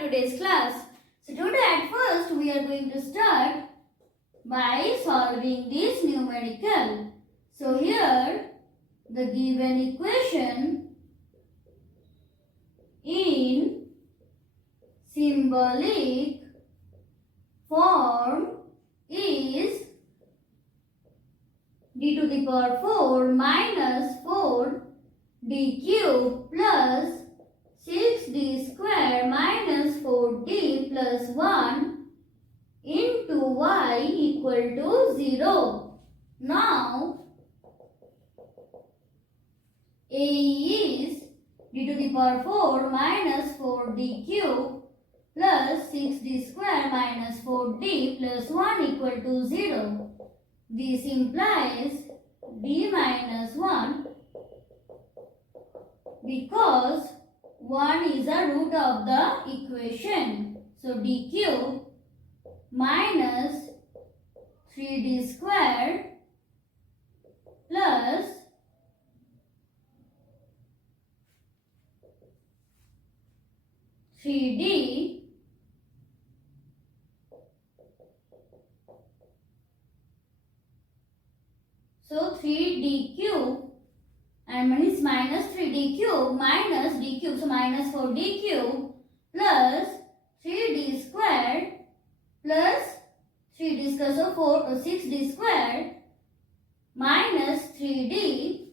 today's class. So today at first we are going to start by solving this numerical. So here the given equation in symbolic form is d to the power 4 minus 4 d cube plus 6d square minus 4d plus 1 into y equal to 0. Now, A is d to the power 4 minus 4d cube plus 6d square minus 4d plus 1 equal to 0. This implies d minus 1 because 1 is a root of the equation. So d cube minus 3d squared plus 3d so 3d cube and is minus 3d cube minus d cube, so minus 4d cube plus 3d squared plus 3d squared, so 6d squared minus 3d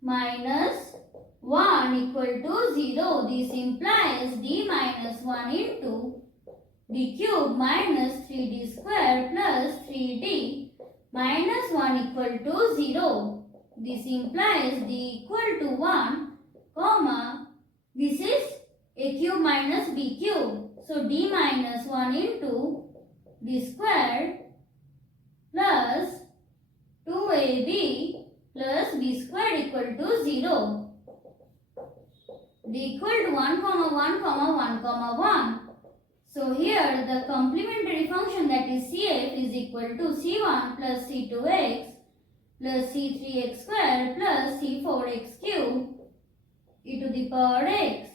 minus 1 equal to 0. This implies d minus 1 into d cube minus 3d squared plus 3d minus 1 equal to 0. This implies d equal to 1, comma, this is a cube minus b cube. So d minus 1 into d squared plus 2ab plus b squared equal to 0. d equal to 1, 1, 1, 1. So here the complementary function, that is CF, is equal to C1 plus C2x plus C3x square plus C4x cube e to the power x.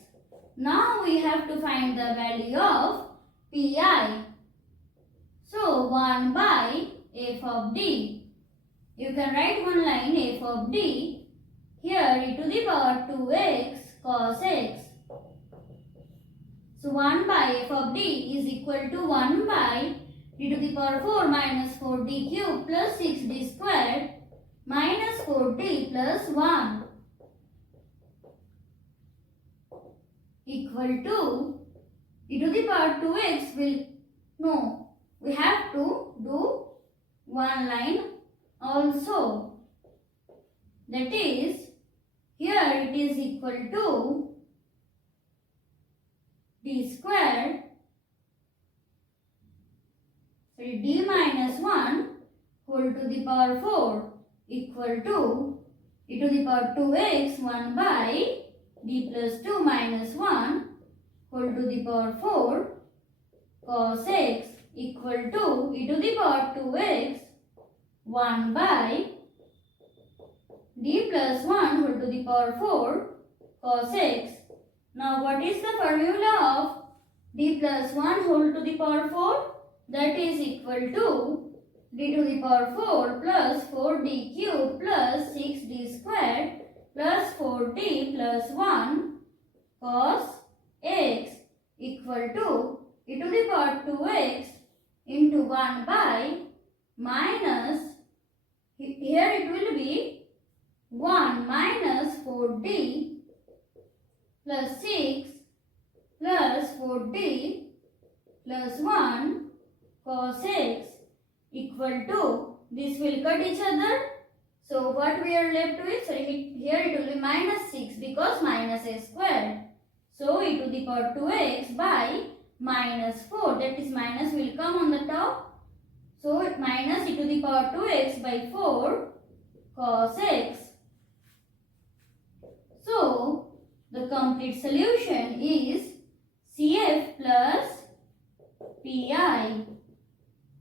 Now we have to find the value of Pi. So 1 by f of d. You can write one line f of d. Here e to the power 2x cos x. So 1 by f of d is equal to 1 by d to the power 4 minus 4d cube plus 6d squared minus 4d plus 1 equal to e to the power 2x will, no, we have to do one line also. That is, here it is equal to d squared, sorry, d minus 1 whole to the power 4 equal to e to the power 2x 1 by d plus 2 minus 1 whole to the power 4 cos x equal to e to the power 2x 1 by d plus 1 whole to the power 4 cos x. Now what is the formula of d plus 1 whole to the power 4? That is equal to d to the power 4 plus 4d cube plus 6d squared plus 4d plus 1 cos x equal to e to the power 2x into 1 by minus, here it will be 1 minus 4d plus 6 plus 4d plus 1 cos x equal to, this will cut each other. So what we are left with, so here it will be minus 6 because minus a squared. So e to the power 2x by minus 4, that is minus will come on the top. So minus e to the power 2x by 4 cos x. So the complete solution is CF plus Pi,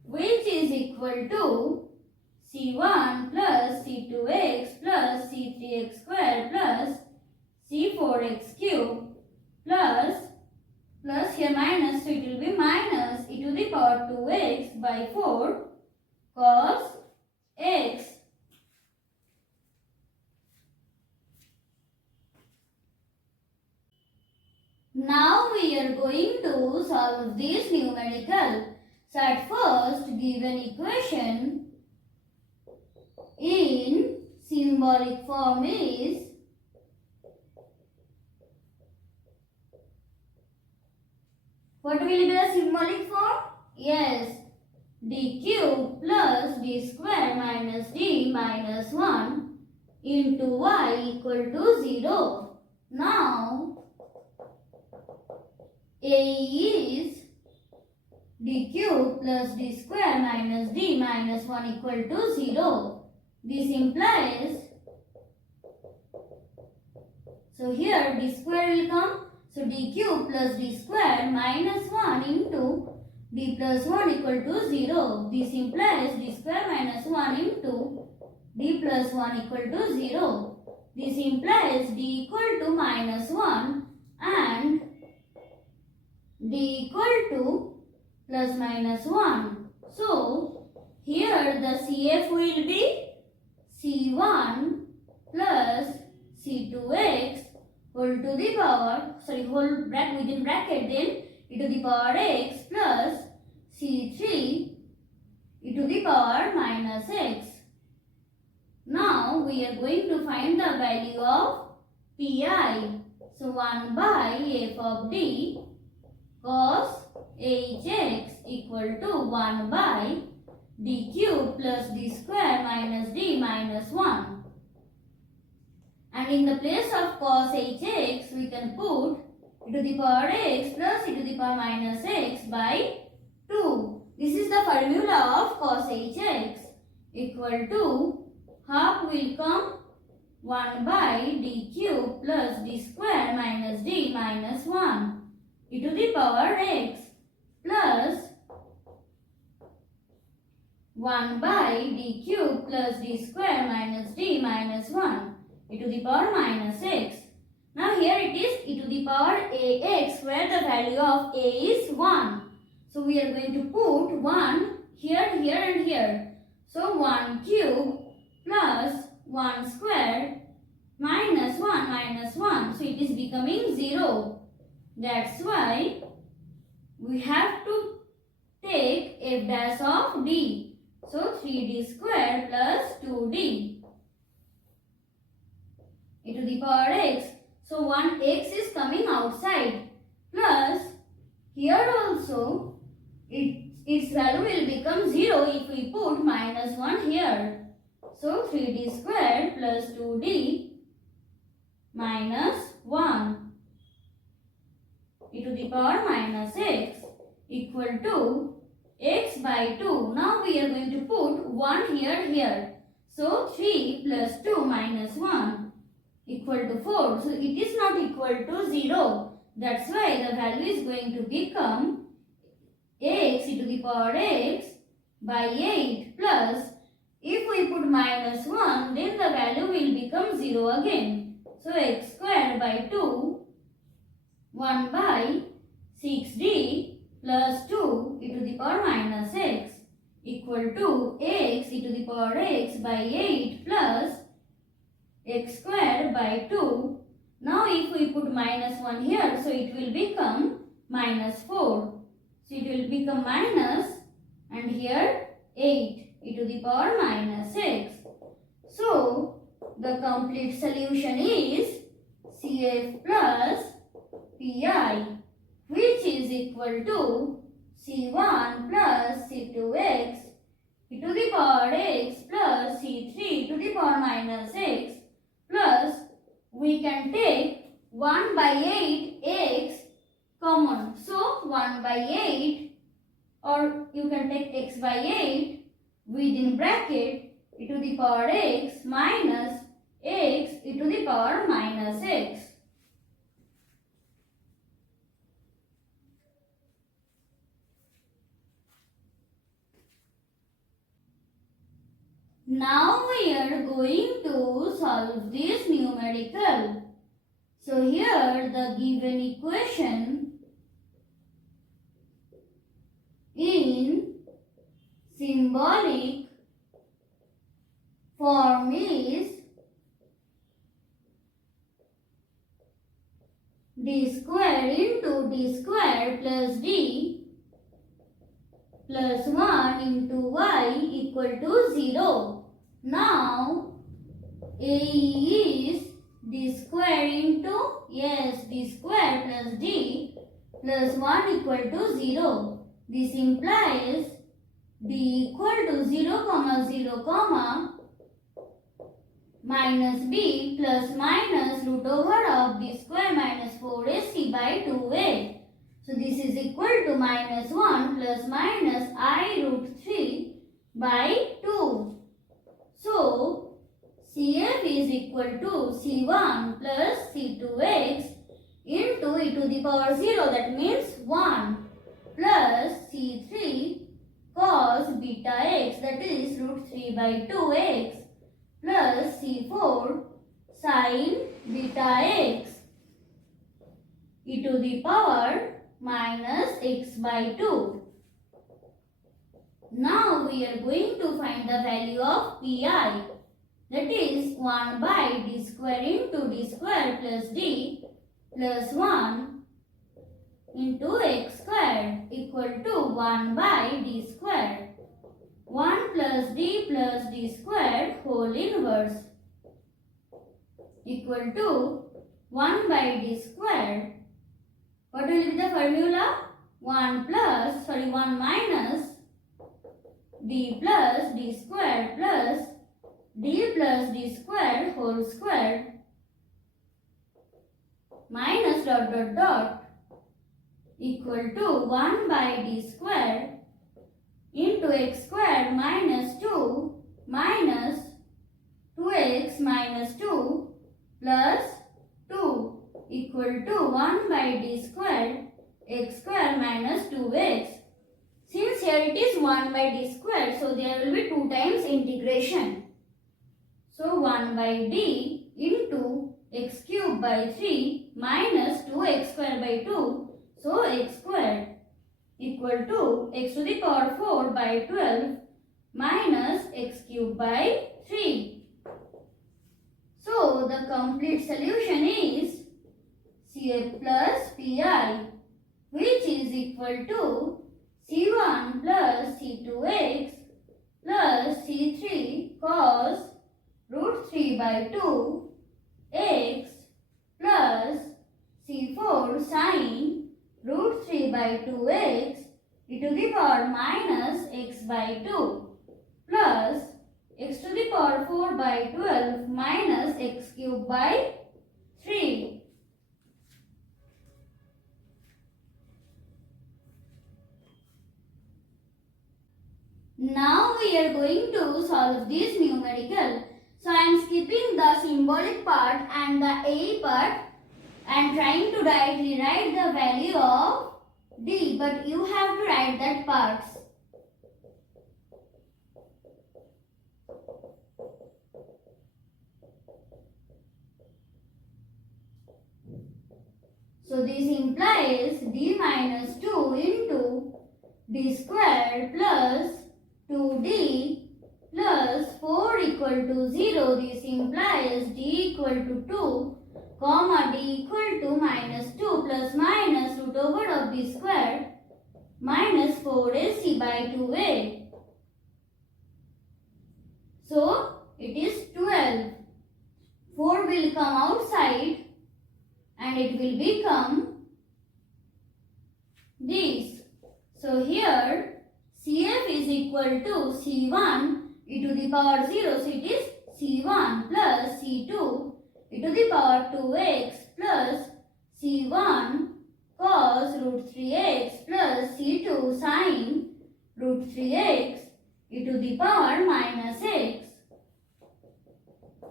which is equal to C1 plus C2x plus C3x square plus C4x cube plus by 4 cos x. Now we are going to solve this numerical. So at first, given equation in symbolic form is what will be the symbolic form? Yes, d cube plus d square minus d minus 1 into y equal to 0. Now, A is d cube plus d square minus d minus 1 equal to 0. This implies, so here d square will come. So d cube plus d square minus 1 into d plus 1 equal to 0. This implies d square minus 1 into d plus 1 equal to 0. This implies d equal to minus 1 and d equal to plus minus 1. So, here the CF will be C1 plus C2x whole to the power, within bracket then e to the power x plus C3 e to the power minus x. Now, we are going to find the value of Pi. So, 1 by f of d cos hx equal to 1 by d cube plus d square minus d minus 1. And in the place of cos hx, we can put e to the power x plus e to the power minus x by 2. This is the formula of cos hx equal to half will come 1 by d cube plus d square minus d minus 1 e to the power x plus 1 by d cube plus d square minus d minus 1 e to the power minus x. Now here it is e to the power ax where the value of a is 1. So we are going to put 1 here, here and here. So 1 cube plus 1 square minus 1. So it is becoming 0. That's why we have to take f dash of d. So 3d square plus 2d e to the power x. So 1x is coming outside plus here also its value will become 0 if we put minus 1 here. So 3d square plus 2d minus 1 e to the power minus x equal to x by 2. Now we are going to put 1 here. So 3 plus 2 minus 1 equal to 4. So it is not equal to 0. That's why the value is going to become x e to the power x by 8 plus if we put minus 1 then the value will become 0 again. So x square by 2 1 by 6d plus 2 e to the power minus x equal to x e to the power x by 8 plus x square by 2. Now if we put minus 1 here, so it will become minus 4. So it will become minus and here 8 e to the power minus x. So the complete solution is CF plus Pi, which is equal to C1 plus C2x e to the power x plus C3 to the power minus x plus we can take 1 by 8 x common. So 1 by 8 or you can take x by 8 within bracket e to the power x minus x e to the power minus x. Now we are going to solve this numerical. So here the given equation in symbolic form is d square into d square plus d plus 1 into y equal to 0. Now a is d square into d square plus d plus 1 equal to 0. This implies d equal to 0 comma 0 comma minus b plus minus root over of d square minus 4ac by 2a. So this is equal to minus 1 plus minus I root 3 by 2. So CF is equal to C1 plus C2x into e to the power 0, that means 1, plus C3 cos beta x, that is root 3 by 2x, plus C4 sin beta x e to the power minus x by 2. Now we are going to find the value of pi, that is 1 by d square into d square plus d plus 1 into x square equal to 1 by d square. 1 plus d square whole inverse equal to 1 by d square. What will be the formula? 1 minus d plus d square plus d plus d square whole square minus dot dot dot equal to 1 by d square into x square minus 2 minus 2x minus 2 plus 2 equal to 1 by d square x square minus 2x. Since here it is 1 by d square, so there will be 2 times integration. So 1 by d into x cube by 3 minus 2x square by 2. So x square equal to x to the power 4 by 12 minus x cube by 3. So the complete solution is CF plus PI, which is equal to C1 plus C2x plus C3 cos root 3 by 2 x plus C4 sin root 3 by 2x e to the power minus x by 2 plus x to the power 4 by 12 minus x cube by 3. Now we are going to solve this numerical. So I am skipping the symbolic part and the A part and trying to directly write the value of D, but you have to write that parts. So this implies D minus 2 into D square plus 2D plus 4 equal to 0. This implies D equal to 2, comma D equal to minus 2 plus minus root over of D square minus 4AC by 2A. So it is 12. 4 will come outside and it will become this. So here CF is equal to C1 e to the power 0. So it is C1 plus C2 e to the power 2x plus C1 cos root 3x plus C2 sin root 3x e to the power minus x.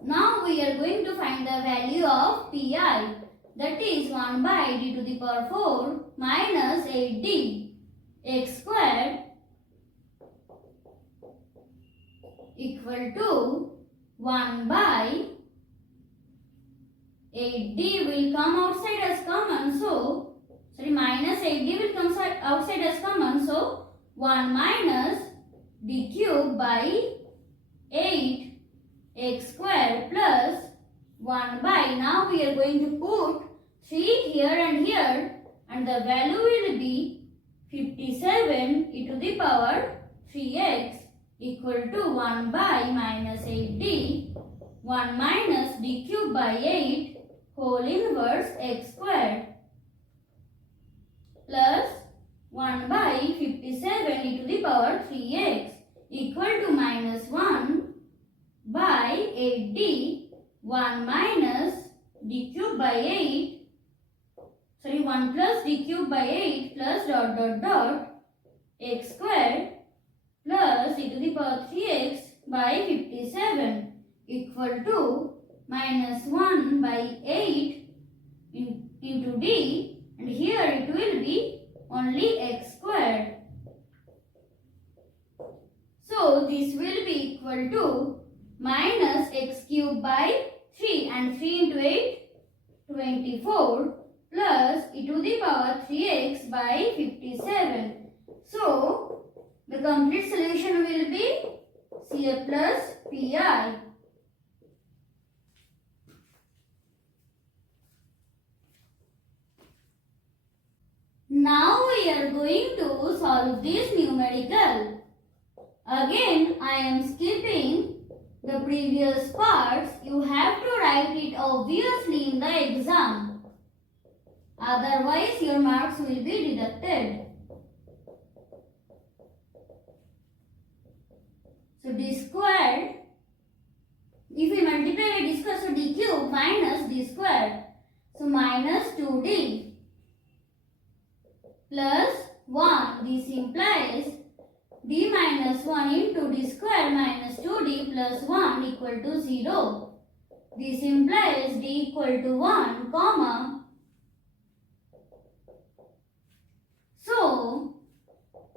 Now we are going to find the value of Pi, that is 1 by d to the power 4 minus 8d x squared equal to 1 by 8d will come outside as common, so minus 8d will come outside as common, so 1 minus d cube by 8 x square plus 1 by, now we are going to put 3 here and here, and the value will be 57 e to the power 3x equal to 1 by minus 8d, 1 minus d cube by 8 whole inverse x square plus 1 by 57 e to the power 3x equal to minus 1 by 8d, 1 minus d cube by 8, 1 plus d cube by 8 plus dot dot dot x square plus e to the power 3x by 57 equal to minus 1 by 8 into d, and here it will be only x squared. So this will be equal to minus x cube by 3, and 3 into 8, 24 plus e to the power 3x by 57. So the complete solution will be CF plus PI. Now we are going to solve this numerical. Again, I am skipping the previous parts. You have to write it obviously in the exam. Otherwise, your marks will be deducted. So d squared, if we multiply d squared, so d cube minus d squared. So minus 2d plus 1. This implies d minus 1 into d square minus 2d plus 1 equal to 0. This implies d equal to 1, comma. So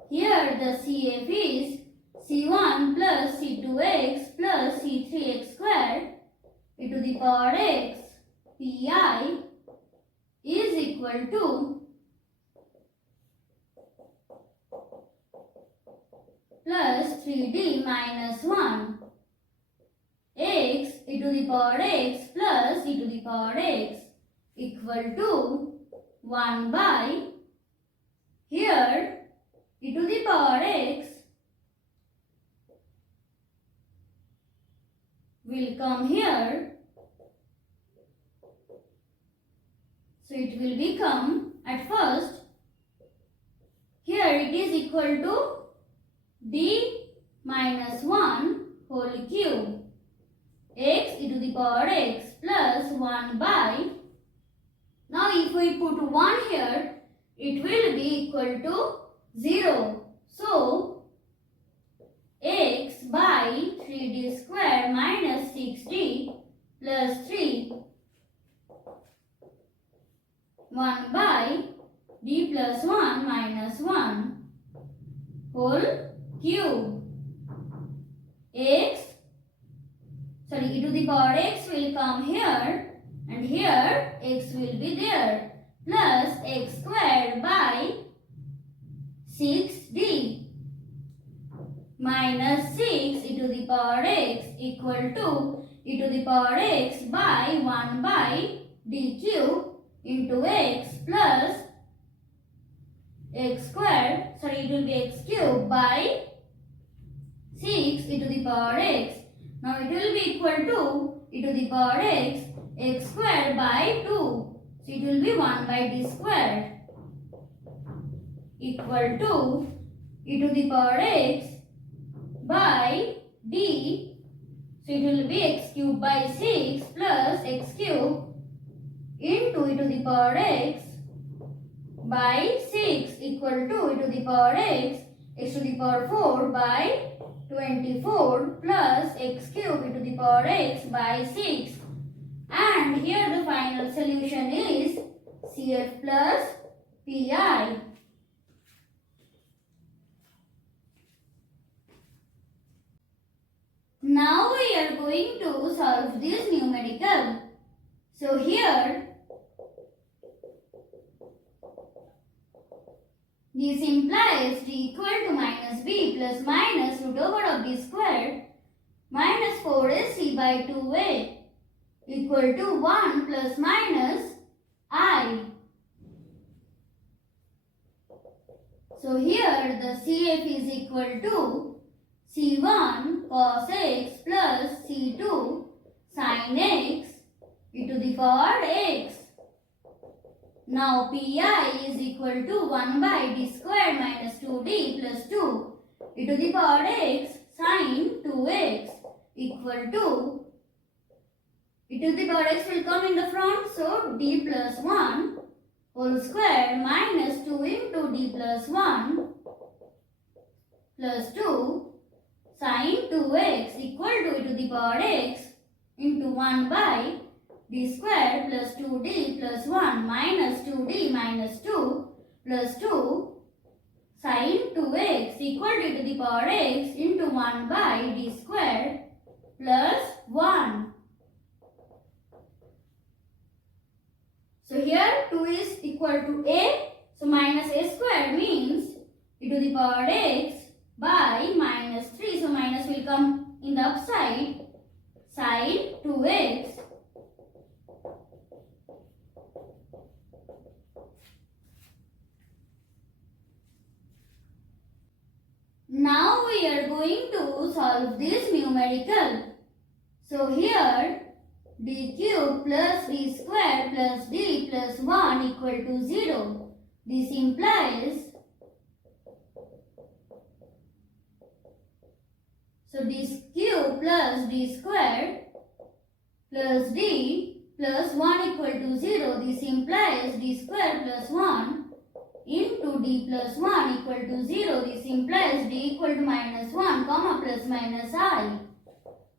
here the CF is C1 plus C2x plus C3x squared e to the power x pi is equal to plus 3d minus 1 x e to the power x plus e to the power x equal to 1 by, here e to the power x will come here. So it will become, at first, here it is equal to d minus 1 whole cube x e to the power x plus 1 by, now if we put 1 here, it will be equal to 0. So x by 3d square minus 6d plus 3, 1 by d plus 1 minus 1 whole cube x, e to the power x will come here, and here x will be there, plus x squared by 6d minus 6 e to the power x equal to e to the power x by 1 by d cube into x plus x squared, it will be x cube by 6 e to the power x. Now it will be equal to e to the power x, x squared by 2. So it will be 1 by d squared equal to e to the power x by d. So it will be x cube by 6 plus x cube into e to the power x by 6 equal to e to the power x to the power 4 by 24 plus x cube e to the power x by 6. And here the final solution is CF plus PI. Now we are going to solve this numerical. So here This implies d equal to minus b plus minus root over of d squared minus 4ac by 2a equal to 1 plus minus I. So here the CF is equal to C1 cos x plus C2 sin x e to the power x. Now Pi is equal to 1 by d square minus 2d plus 2 e to the power x sin 2x equal to e to the power x will come in the front, so d plus 1 whole square minus 2 into d plus 1 plus 2 sin 2x equal to e to the power x into 1 by d square plus 2d plus 1 minus 2d minus 2 plus 2 sin 2x equal to e to the power x into 1 by d square plus 1. So here 2 is equal to a. So minus a square means e to the power x by minus 3. So minus will come in the upside. Sin 2x now we are going to solve this numerical. So here d cube plus d square plus d plus 1 equal to 0. This implies, so d cube plus d square plus d plus 1 equal to 0. This implies d square plus 1 into d plus 1 equal to 0. This implies d equal to minus 1 comma plus minus I.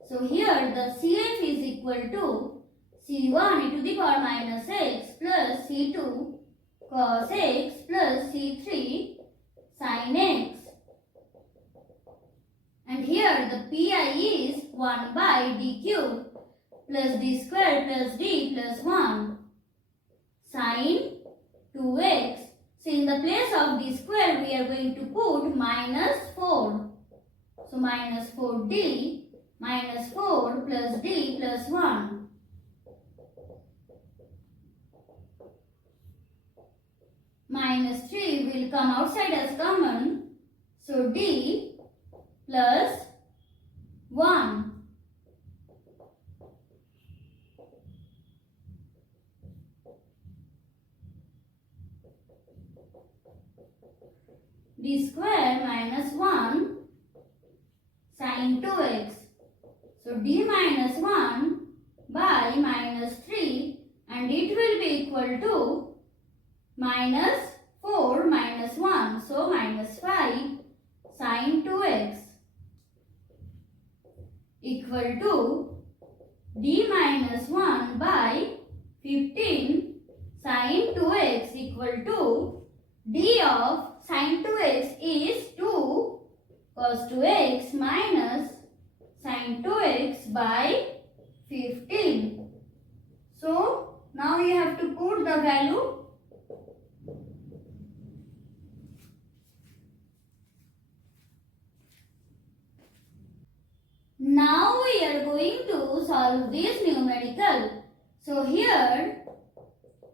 So here the CF is equal to C1 e to the power minus x plus C2 cos x plus C3 sin x. And here the Pi is 1 by d cube plus d square plus d plus 1 sin 2x. So in the place of d square we are going to put minus 4. So minus 4d minus 4 plus d plus 1. Minus 3 will come outside as common. So d plus 1. D square minus 1 sin 2x. So d minus 1 by minus 3 and it will be equal to minus 4 minus 1. So minus 5 sin 2x equal to d minus 1 by 15 sin 2x equal to d of sin 2x is 2 cos 2x minus sin 2x by 15. So now you have to put the value. Now we are going to solve this numerical. So here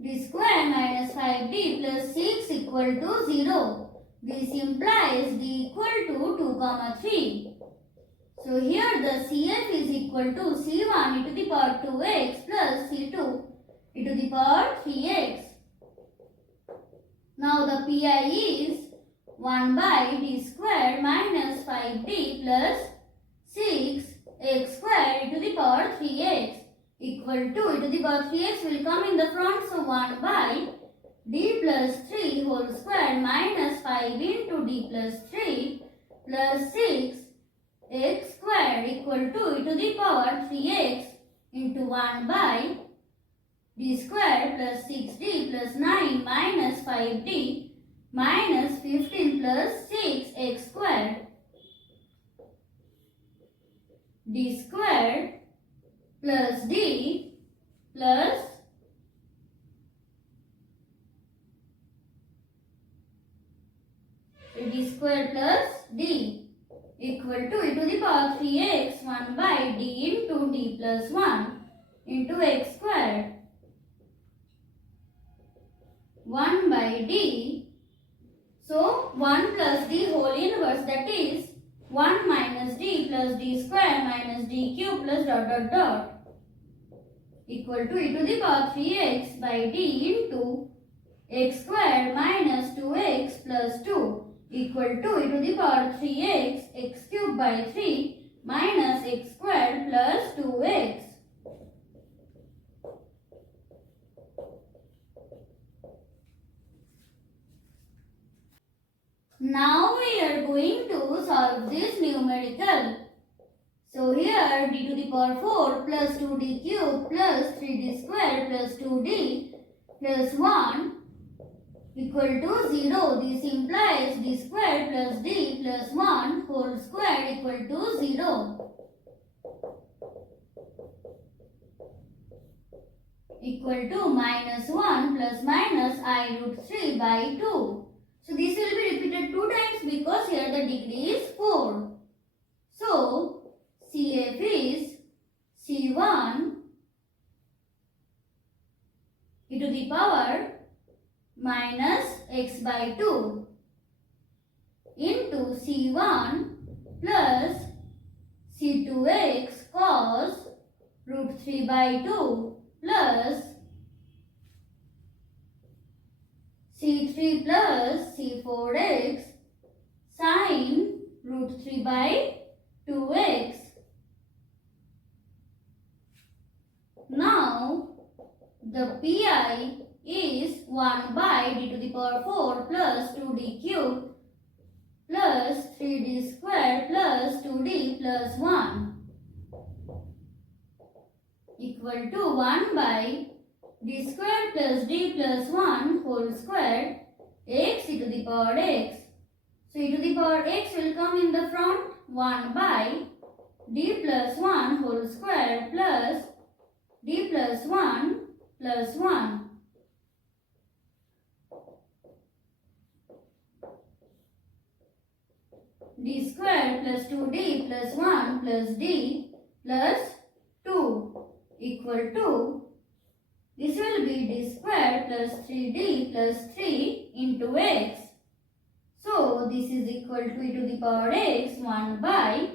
d square minus 5d plus 6 equal to 0. This implies d equal to 2 comma 3. So here the CF is equal to C1 e to the power 2x plus C2 e to the power 3x. Now the Pi is 1 by d square minus 5d plus 6x square e to the power 3x equal to e to the power 3x will come in the front. So 1 by d plus 3 whole square minus 5 into d plus 3 plus 6 x square equal to e to the power 3x into 1 by d square plus 6d plus 9 minus 5d minus 15 plus 6x square d square plus d plus d square plus d equal to e to the power 3x 1 by d into d plus 1 into x squared 1 by d. So 1 plus d whole inverse, that is 1 minus d plus d square minus d cube plus dot dot dot equal to e to the power 3x by d into x square minus 2x plus 2 equal to e to the power 3x x cube by 3 minus x squared plus 2x. Now we are going to solve this numerical. So here d to the power 4 plus 2d cube plus 3d square plus 2d plus 1 equal to 0. This implies d square plus d plus 1 whole square equal to 0. Equal to minus 1 plus minus I root 3 by 2. So this will be repeated 2 times because here the degree is 4. So CF is C1 e to the power minus x by 2 into C1 plus C2x cos root 3 by 2 plus C3 plus C4x sin root 3 by 2x. Now the pi is 1 by d to the power 4 plus 2d cube plus 3d square plus 2d plus 1 equal to 1 by d square plus d plus 1 whole square x e to the power x. So e to the power x will come in the front, 1 by d plus 1 whole square plus d plus 1 plus 1. D square plus 2d plus 1 plus d plus 2 equal to, this will be d square plus 3d plus 3 into x. So this is equal to e to the power x 1 by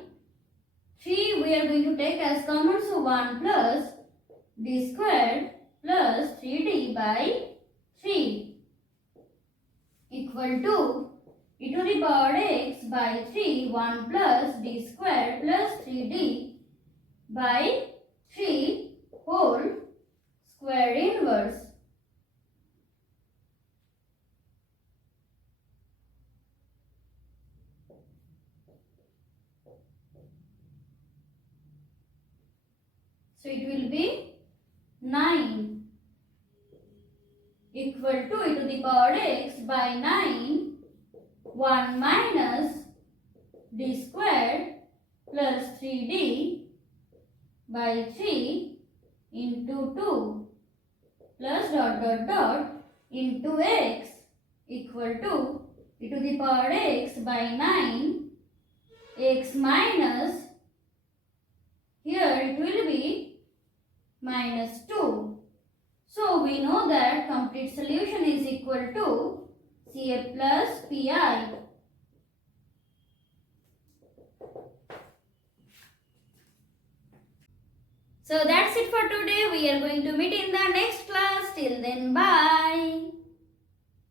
3 we are going to take as common, so 1 plus d squared plus 3d by 3 equal to e to the power x by 3 1 plus d squared plus 3d by 3 whole square inverse. So it will be 9 equal to e to the power x by 9 1 minus d squared plus 3d by 3 into 2 plus dot dot dot into x equal to e to the power x by 9 x minus, here it will be minus 2. So we know that complete solution is equal to CF plus PI. So that's it for today. We are going to meet in the next class. Till then, bye.